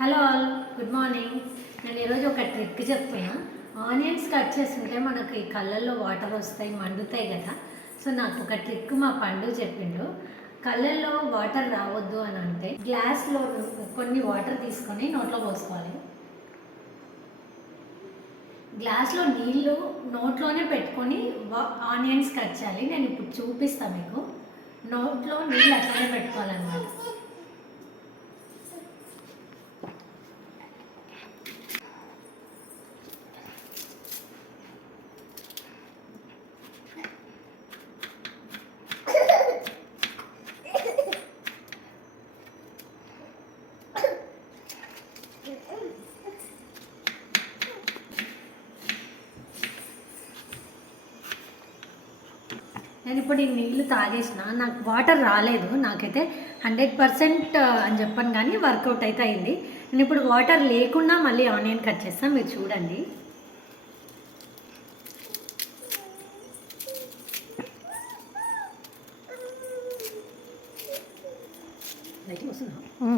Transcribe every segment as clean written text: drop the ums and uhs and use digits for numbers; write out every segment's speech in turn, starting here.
Hello all, good morning. నేను ఈరోజు ఒక ట్రిక్ చెప్తున్నా. ఆనియన్స్ కట్ చేస్తుంటే మనకి కళ్ళల్లో వాటర్ వస్తాయి, మండుతాయి కదా. సో నాకు ఒక ట్రిక్ మా పండు చెప్పిండు. కళ్ళల్లో వాటర్ రావద్దు అని అంటే గ్లాస్లో కొన్ని వాటర్ తీసుకొని నోట్లో పోసుకోవాలి. గ్లాస్లో నీళ్ళు నోట్లోనే పెట్టుకొని ఆనియన్స్ కట్ చేయాలి. నేను ఇప్పుడు చూపిస్తాను మీకు. నోట్లో నీళ్ళు అట్లానే పెట్టుకోవాలన్నమాట. నేను ఇప్పుడు ఈ నీళ్ళు తాగేసిన, నాకు వాటర్ రాలేదు. నాకైతే 100% అని చెప్పాను, కానీ వర్కౌట్ అయితే అయింది. నేను ఇప్పుడు వాటర్ లేకుండా మళ్ళీ ఆనియన్ కట్ చేస్తాను, మీరు చూడండి. వస్తుందా?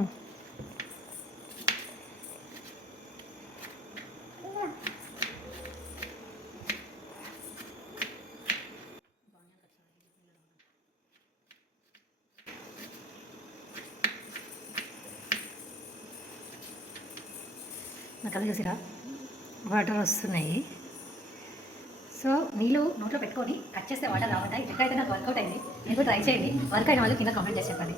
నాకు అది చూసిరా వాటర్ వస్తున్నాయి. సో నీళ్ళు నోట్లో పెట్టుకొని కట్ చేస్తే వాటర్ రావద్దా? ఎక్కడైతే నాకు వర్కౌట్ అయింది. మీరు ట్రై చేయండి. వర్క్ అయిన వాళ్ళు కింద కామెంట్ చేసి చెప్పండి.